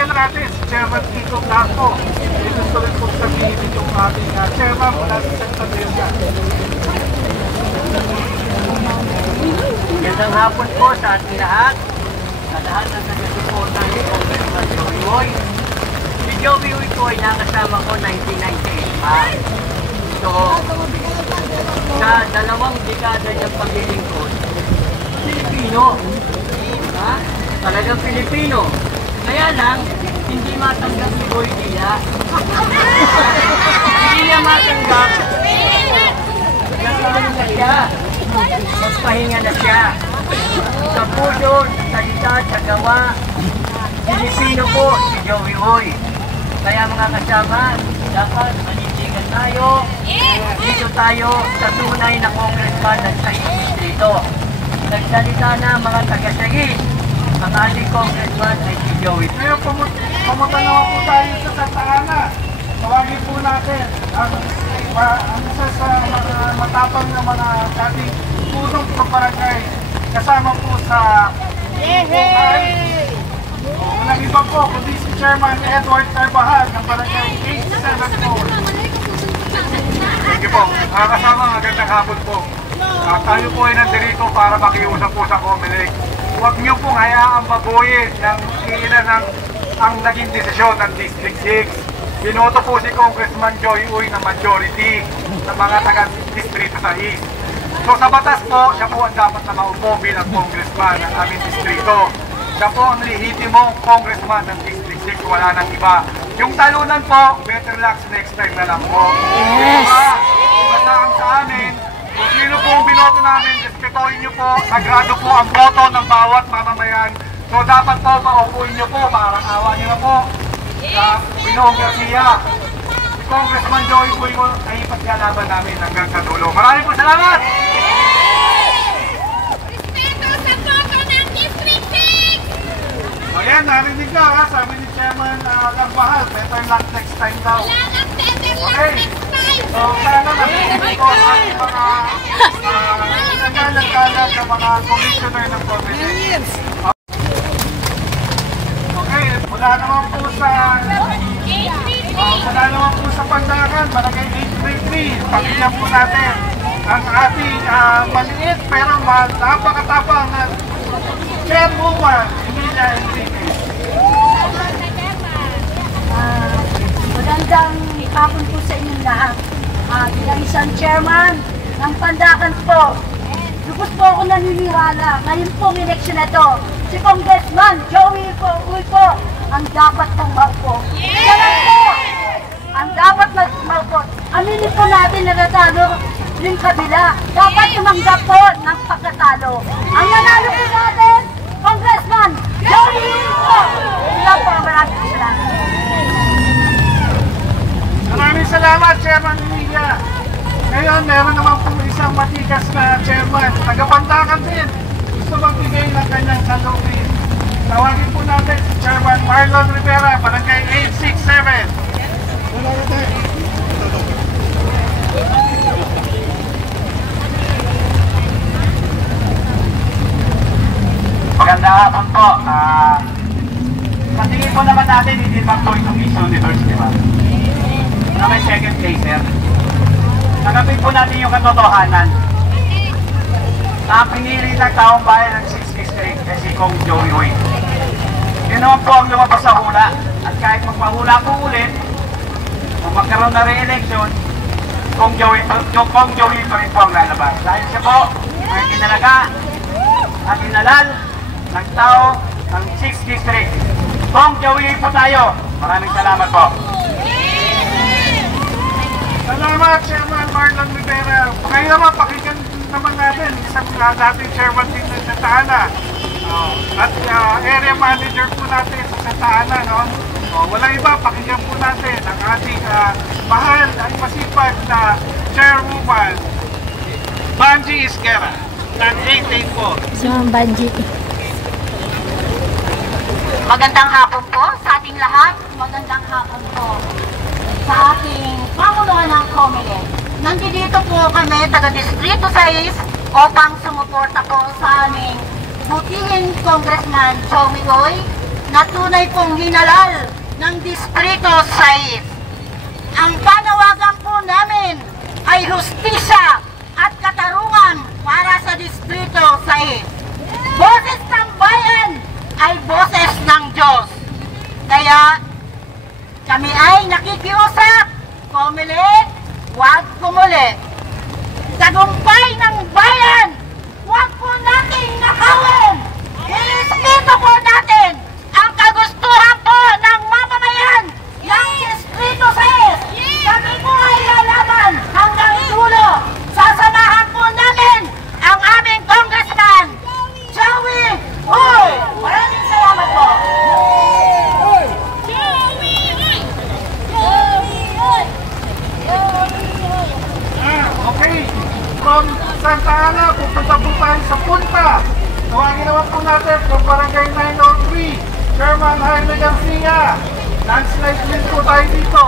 Nandiyan natin si Chairman Kiko Blanco. Gusto rin po sabihin yung ating Chairman mula sa Santander. Magandang hapon po sa ating lahat. Sa lahat ng nagsusuporta ni Congressman Joey Uy. Si Joey Uy po ay nakasama ko 1998 pa. So, sa dalawang dekada niyang paglilingkod, Pilipino. Ha? Talagang Pilipino. Kaya lang, hindi matanggap si Boy Dila. Hindi niya matanggap. Nagpahinga na siya. Magpahinga na siya. Sa puso, sa salita, sa gawa, Pilipino po si Joey Uy. Kaya mga kasama, dapat manindigan tayo. Dito tayo sa tunay na congressman ng Sais Distrito. Nagsalita na mga taga-Sais. Ang ating congressman ay si Joey. Ngayon, pumunta naman po tayo sa Santa Ana. Tawagin po natin ang isa sa mga matapang na mga dating punong kabarangay kasama po sa buhay. Walang iba po, kundi si Chairman Edward Carvajal ng Barangay 874. Sige po, kasama, magandang hapon po. Tayo po ay nandirito para makiusap po sa COMELEC. Huwag niyo pong hayaang mabuhin ng ilan ang naging desisyon ng District 6. Binoto po si Congressman Joey Uy na majority sa mga taga-distrito sa East. So sa batas po, siya po ang dapat na maupo bilang congressman ng aming distrito. Siya po ang lehitimong congressman ng District 6, wala nang iba. Yung talunan po, better luck next time na lang po. Yes! Masaan sa amin, kung sino po ang binoto namin, respetuhin niyo po, sagrado po ang boto ng bawat mamamayan. So dapat po, paupuin niyo po, parang awa niyo na po sa Pinoong Garcia. Si Congressman Joey Uy ay ipaglalaban namin hanggang sa dulo. Maraming po salamat! Respeto sa boto ng District 6! Ayan, narinig ka ha, sabi ni Chairman Carvajal, better luck next time daw. Wala nang better luck Okay. next time! So, sana natin po ang mga nagkalag-kalag ng mga commissioner ng COMELEC. Okay, mula naman po sa Pandakan, Barangay 833, pakinggan po natin ang ating maliit pero napakatapang na chairwoman, Emilia Enriquez. Magandang hapon po sa inyong lahat. Bilang isang chairman ng Pandakan po, lubos po ako naniniwala ngayon pong eleksyon na ito, si Congressman Joey Uy po ang dapat pong maupo. Siya lang po ang dapat maupo. Aminin po natin na natalo yung kabila. Dapat tumanggap po ng pagkatalo. Ang nanalo po natin, Congressman Joey Uy po. Sila po, maraming salamat. Maraming salamat, Chairman Emilia. Ngayon, meron naman po isang matikas na chairman, taga-Pandakan din. Gusto magbigay ng kanyang salupin. Tawagin po natin si Chairman Marlon Rivera, Barangay 867. Magandang hapon po. Sa tingin po naman natin, hindi pa po itong Miss Universe, di ba? Na may second placer. Nagapin po natin yung katotohanan. Na pinili ng taong bayan ng 6th District na si Kong Joey Uy. Yun naman po ang lumabas sa hula. At kahit magpahula po ulit, kung magkaroon na re-election, Kong Joey pa rin po ang lalabas. Dahil siya po ay kinalaga at inalal ng tao ng 6th District. Kong Joey po tayo. Maraming salamat po. Salamat, Chairman Marlon Rivera. Ngayon naman, pakinggan naman natin isang dating chairman din ng Santa Ana. At area manager po natin sa Santa Ana. No? Walang iba, pakinggan po natin ang ating mahal at masipag na chairwoman, Banji Isquera, ng 884. Si Ma'am Banji. Magandang hapon po sa ating lahat. Magandang hapon po sa ating pamunuan ng COMELEC. Nandito po kami, taga-distrito 6, upang sumuporta po sa aming butihing Congressman Joey Uy na tunay pong hinalal ng Distrito 6. Ang panawagan po namin ay hustisya at katarungan para sa Distrito 6. Boses ng bayan ay boses ng Diyos. Kaya kami ay nakikiusap, Comelec, huwag kumulit. Tagumpay ng bayan, huwag po nating nakawin. Irespeto po natin ang kagustuhan po ng mamamayan ng Distrito 6. Kami po ay lalaban hanggang dulo. Sasamahan po namin ang aming congressman, Joey Uy! Maraming salamat po. Okay, from Santa Ana, pupunta po tayo sa Punta. Tawagin naman po natin from Barangay 903, Chairman Jaime Garcia. Landslide din po tayo dito.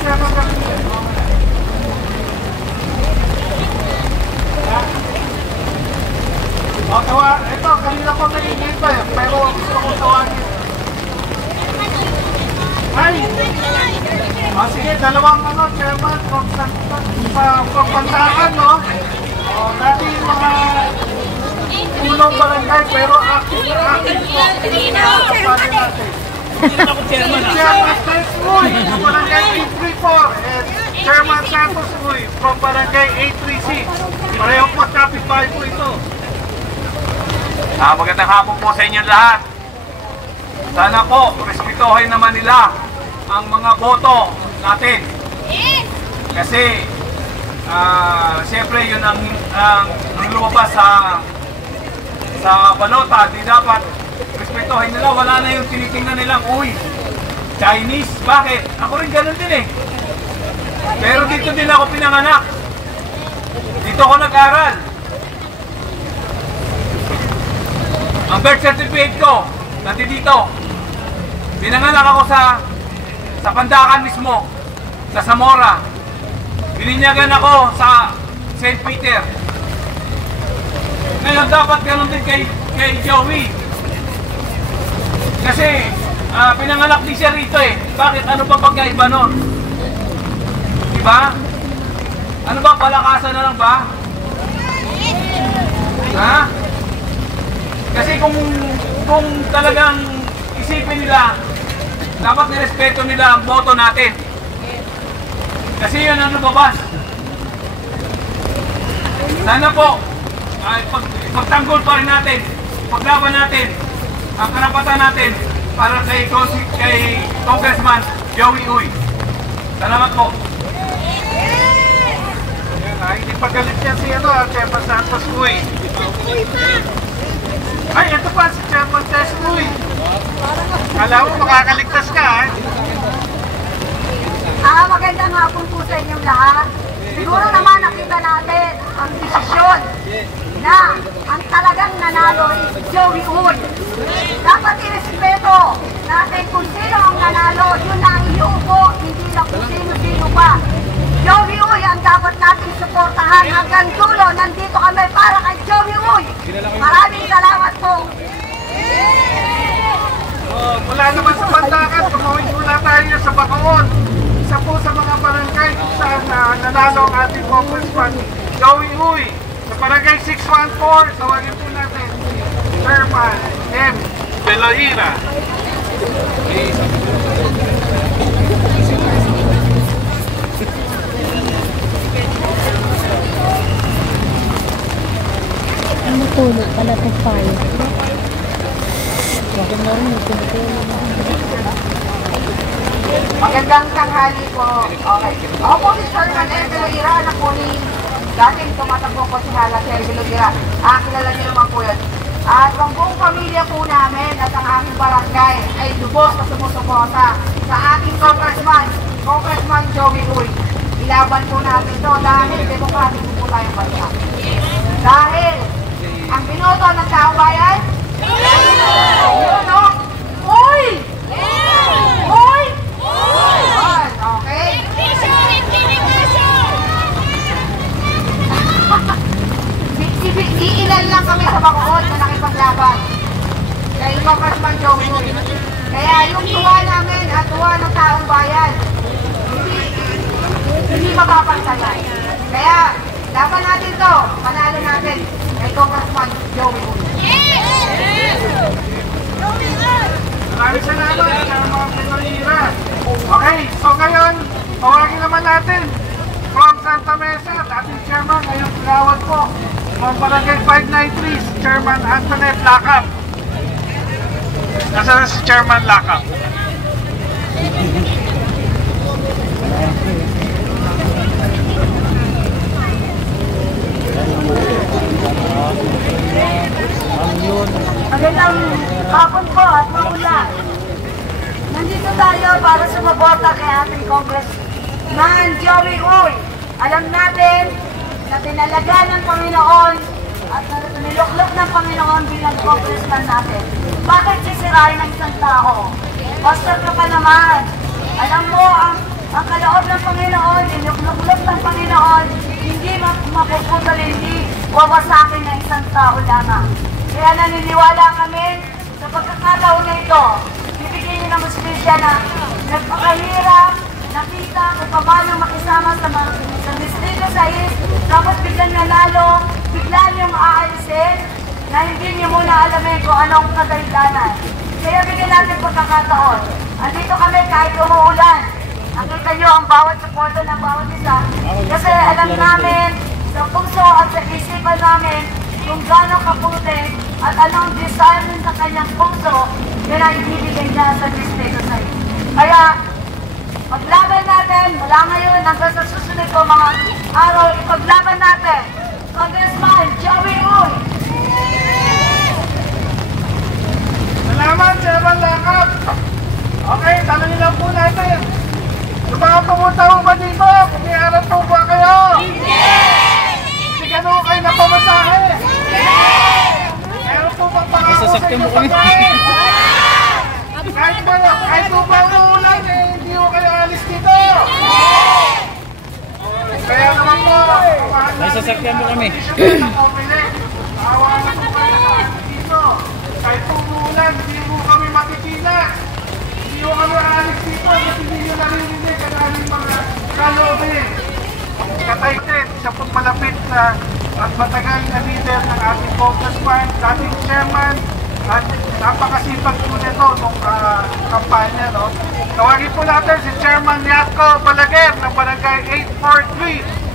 Chairman Garcia. Ito, kanina po nag-ingit pa pero gusto ko tawagin. Ay! Sige, dalawang chairman from Pantakan, no? Dati yung mga unang barangay, pero active po. Sabi natin. Chairman Tres Uy, Barangay 834, and Chairman Santos Uy, from Barangay 836. Pareho po, traffic bahay po ito. Magandang hapon po sa inyong lahat. Sana po, respetuhin naman nila ang mga boto natin. Kasi, siyempre yun ang lumabas sa balota. Di dapat respetuhin nila. Wala na yung tinitingnan nilang, uy, Chinese. Bakit? Ako rin ganun din eh. Pero dito din ako pinanganak. Dito ako nag-aral. Ang birth certificate ko, nandito. Pinanganak ako sa Pandakan mismo, sa Zamora. Bininyagan ako sa St. Peter. Ngayon dapat ganun din kay Joey. Kasi pinanganak din siya rito eh. Bakit? Ano pa pagkaiba nun? Diba? Ano ba? Palakasan na lang ba? Ha? Kasi kung talagang isipin nila, dapat nirespeto nila ang boto natin. Kasi yun ang lumabas. Sana po, pagtanggol pa rin natin, paglaban natin, ang karapatan natin para kay Congressman Joey Uy. Salamat po. Hindi pa galit niya si Chairman Santos Uy. Ay, ito pa si Chairman Tess Uy. Kala mo makakaligtas ka, eh? Magandang hapon po sa inyong lahat. Siguro naman nakita natin ang desisyon na ang talagang nanalo is Joey Uy. Dapat irespeto natin kung sino ang nanalo, yun na ang iupo, hindi lang kung sino-sino pa. Joey Uy ang dapat natin suportahan hanggang dulo. Nandito kami para kay Joey Uy. Maraming salamat po. Mula naman sa Pandakan, tumawid muna tayo sa Bacoon. Isa po sa mga barangay kung saan nanalo ang ating congressman Joey Uy. Sa barangay 614, tawagin po natin Chairman M. Beloira. Matulog pala ito fire. Magandang tanghali po. Okay. Ako po si Chairman M. Beloira na po ni dating tumatakbo ko si Hala Sir Beloira. Kilala niyo naman po yun. At ang buong pamilya po namin at ang aming barangay ay lubos na sumusuporta sa ating Congressman Joey Uy. Ilaban po natin ito dahil demokratik po tayong bansa. Dahil ang binoto ng taong bayan, Uy! Uy! Okay? Iilan lang kami sa Bacood na nakipaglaban. Joey Uy. Kaya yung tuwa namin at tuwa ng taong bayan, hindi mapapagsalan. Kaya laban natin to, panalo natin kay Congressman Joey Uy. Maraming salamat sa mga pinahira. Okay, so ngayon, tawagin naman natin from Santa Mesa, dating chairman, ngayong Gawad po, from Barangay 593, si Chairman Anthony Lacap. Nasaan si Chairman Lacap? Magandang hapon po at maulan. Nandito tayo para sumabota kay ating Congressman Joey Uy. Alam natin na tinalaga ng Panginoon at niluklok ng Panginoon bilang congressman natin. Bakit sisirain ng isang tao? Pastor ka pa naman. Alam mo, ang kaloob ng Panginoon, niluklok ng Panginoon, hindi mapuputol, hindi wawasakin ng isang tao lamang. Kaya naniniwala kami sa pagkakataon na ito, bibigyan niyo ng hustisya na nagpakahirap, nakita kung paano makisama sa Distrito 6, tapos biglang nanalo, bigla niyong aalisin na hindi niyo muna alamin kung anong kadahilanan. Kaya bigyan natin pagkakataon. Andito kami kahit umuulan. Nakita niyo ang bawat suporta ng bawat isa. Kasi alam namin sa puso at sa isipan namin kung gano'ng kaputi at anong desire sa kanyang puso yun ang ibibigay niya sa Distrito 6. Kaya paglaban natin, mula ngayon hanggang sa susunod ko mga araw, ipaglaban natin. Congressman Joey Uy! Salamat, Chairman Lacap. Okay, tanongin lang po natin. Yung mga pumunta mo ba dito? Kumiharap po ba kayo? Hindi! Hindi ganun kayo na pamasahe? Hindi! Meron po bang pangako mo kami? Kahit po ba umuulan, hindi ko kayo alis dito? Kaya naman po, Nasasakyan mo kami. Awa na po kayo dito. Kahit po umuulan, hindi mo kami makikilas. Hindi ko kami alis dito kasi hindi nyo narinig ang aming mga kalobin. Kataytin, isa pong malapit na at matagal na leader ng ating congressman, dating chairman, at napakasipag po nito nung kampanya. No? Tawagin po natin si Chairman Yatko Balaguer ng Barangay 843.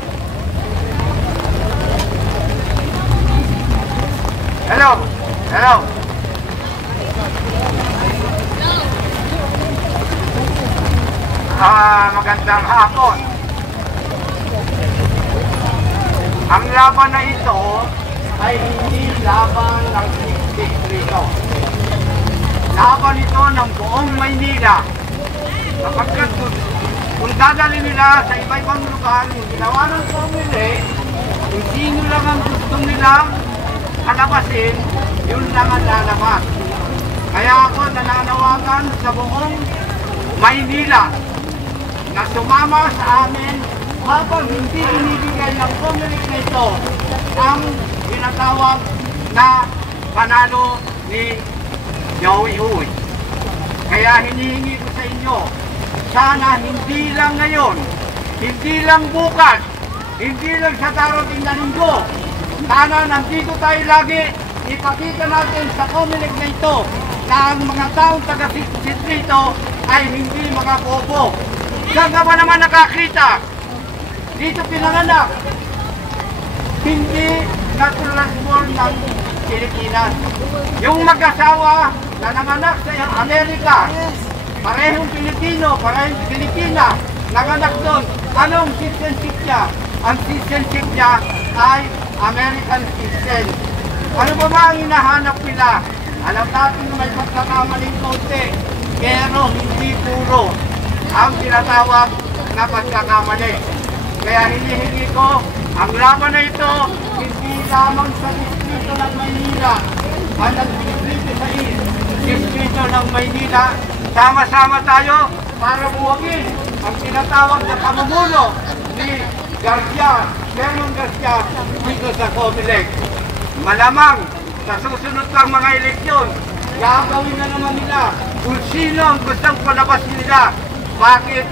Hello! Hello! Magandang hapon. Ang laban na ito ay hindi laban ng distrito. Laban ito ng buong Maynila. Kapagkat kung dadali nila sa iba-ibang lugar, yung ginawa ng Comelec, kung sino lang ang gusto nilang kalabasin, yun lang ang lalabas. Kaya ako nananawagan sa buong Maynila na sumama sa amin habang hindi binibigay ng Comelec na ito ang tinatawag na panalo ni Joey Uy. Kaya hinihingi ko sa inyo, sana hindi lang ngayon, hindi lang bukas, hindi lang sa darating na linggo, sana nandito tayo lagi, ipakita natin sa Comelec na ito na ang mga taong taga-distrito ay hindi mga bobo. Saan ka ba naman nakakita? Dito pinanganak. Hindi natural born ng Pilipinas. Yung mag-asawa na nanganak sa Amerika, parehong Pilipino, parehong Pilipina, nanganak doon. Anong citizenship niya? Ang citizenship niya ay American citizen. Ano ba ang hinahanap nila? Alam natin na may pagkakamaling konti, pero hindi puro ang tinatawag na pagkakamali. Kaya hinihingi ko, ang laban na ito, hindi lamang sa distrito ng Maynila, ang distrito sa distrito ng Maynila, sama-sama tayo para buwagin ang tinatawag na pamumuno ni Memong Garcia dito sa Comelec. Malamang sa susunod lang mga eleksyon, gagawin na naman nila kung sino ang gustong palabas nila. Bakit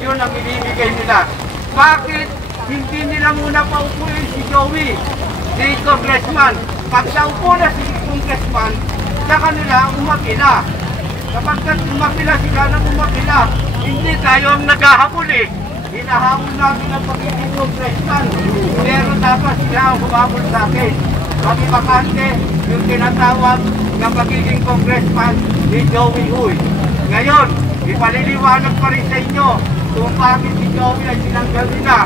yun ang ibibigay nila? Bakit hindi nila muna paupuin si Joey, si Congressman? Pag naupo na si Congressman, sa kanila umakila. Kapag umakila sila ng umakila, hindi tayo ang naghahabol eh. Hinahabol namin ang pagiging Congressman. Pero dapat sila ang humabol sa akin. Kami bakante yung tinatawag na pagiging Congressman ni Joey Huy. Ngayon, ipaliliwanag pa rin sa inyo kung bakit si Joey ay sinanggal nila.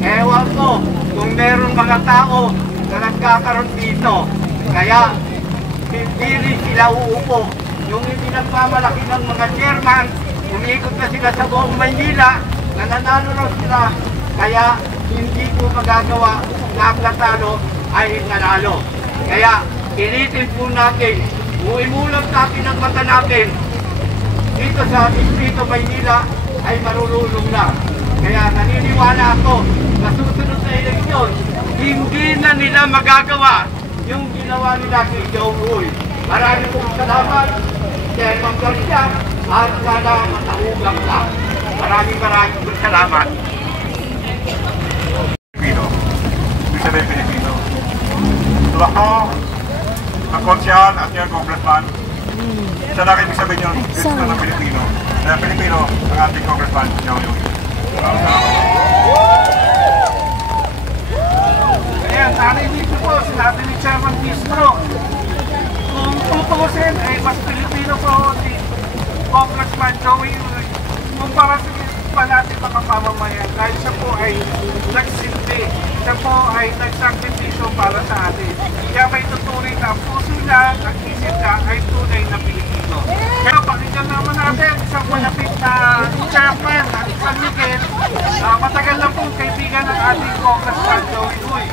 Ewan ko kung meron mga tao na nagkakaroon dito. Kaya, hindi rin sila uupo. Yung hindi nagmamalaki ng mga chairman, umiikot na sila sa buong Maynila, nananalo raw sila. Kaya, hindi po magagawa na ang natalo ay nanalo. Kaya, ilitin po natin, muimulag natin ang mata natin. Dito sa Distrito Maynila ay marululong na. Kaya naniniwala ako na susunod na eleksyon, hindi na nila magagawa yung ginawa nila kay Joe Huy. Maraming pong salamat, Chairman Garcia, at sana matahugang ka. Maraming pong salamat. Pilipino. Ibig sabihin Pilipino. So ako, ang konsyal at yung congressman, isa lang ibig sabihin yun, gusto ng Pilipino. Kaya Pilipino, ang ating congressman, Joey Huy. Ayan, narinig ko po, sinabi ni Chairman Bistro. Kung tutusin, ay mas Pilipino po si Congressman Joey Huy kumpara sa pa natin mga mamamayan. Dahil siya po ay nagsilbi, siya po ay nagsakripisyo para sa atin. Kaya may tuturing na ang puso niya, ang isip niya ay tunay na Pilipino. Kaya pakinggan naman natin isang malapit na chairman ng San Miguel, matagal na pong kaibigan ng ating Congressman Joey Huy.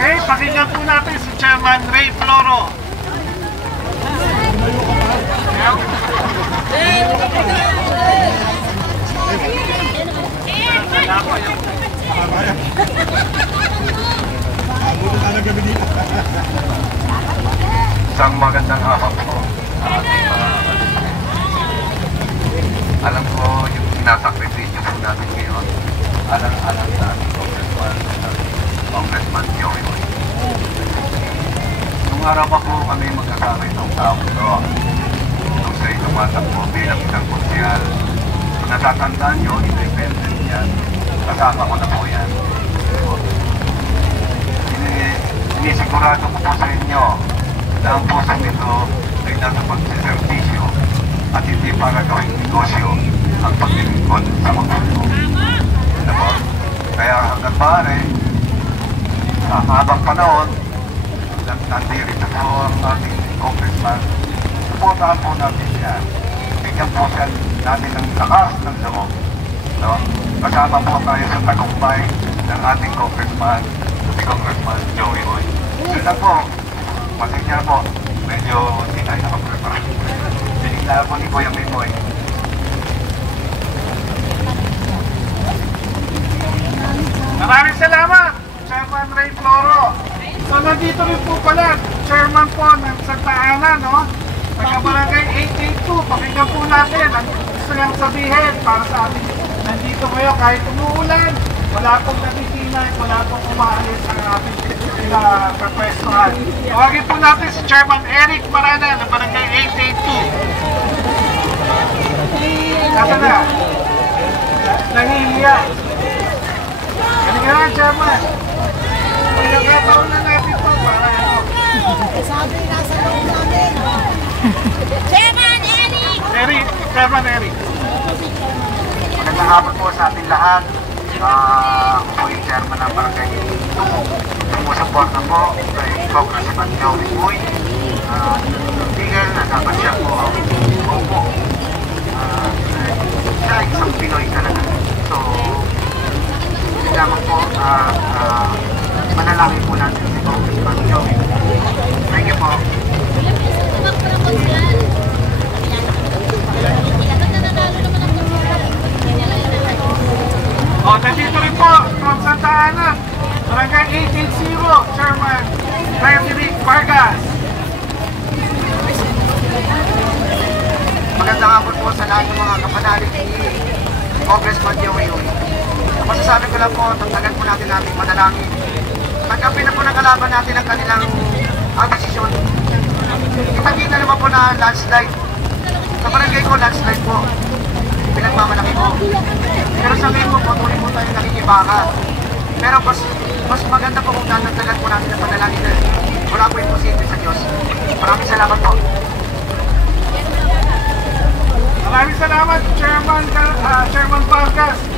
Okay, pakinggan po natin si Chairman Ray Floro. Isang magandang hapon po. Alam ko yung sinasakripisyo po natin ngayon. Alam na Congressman Joey Huy. Nung araw pa po kami magkasama itong taong ito, nung sa'yo tumatakbo bilang isang konsyal. Kung natatandaan nyo, independent yan. Kasama ko na po yan. Sinisigurado ko po sa inyo na ang puso nito ay nasa pagsiservisyo at hindi para gawing negosyo ang paglilingkod sa magulo. Kaya hanggang pare, sa habang panahon, nandirito po ang ating congressman, supportahan po natin siya. Bigyan po siya natin ng lakas ng loob. No? Kasama po tayo sa tagumpay ng ating congressman, si Congressman Joey Huy. Yun lang po, masaya po, medyo hindi tayo nakaprepara. Binigla po ni Kuya Mimoy. Maraming salamat, Chairman Ray Floro. So nandito rin po pala, Chairman po ng Santa Ana, no? Taga-barangay 882, pakinggan po natin ang gusto niyang sabihin para sa atin. Nandito kayo kahit umuulan, wala pong natitinay, wala pong umaalis ang ating kapwestuhan. Tawagin po natin si Chairman Eric Marana ng barangay 882. Kata na, nahihiya. Ganun nga, Chairman. Pagkakataon na natin ito para ano. Sabi nasa loob namin. Chairman Eric! Chairman Eric. Magandang hapon po sa ating lahat. Ako po yung chairman ng barangay. Sumusuporta po kay Congressman Joey Huy. Tingnan na dapat siya po ang upo. Siya isang Pinoy talaga. So, hindi naman po manalangin po natin si Congressman Joey. Thank you po. Nandito rin po from Santa Ana, barangay 880, Chairman Frederick Vargas. magandang hapon po sa lahat ng mga kapanalig ni Congressman Joey. Masasabi ko lang po, tagtagan po natin natin manalangin. Pagkapi na po ng kalaban natin ang kanilang desisyon. Kita-kita naman po na landslide. Sa barangay ko, landslide po. Pinagmamalaki po. Pero sabihin po, patuloy po tayo nakikibaka. Pero mas maganda po kung tatagtagan po natin ang panalangin na wala po imposible sa Diyos. Maraming salamat po. Maraming salamat, Chairman Vargas.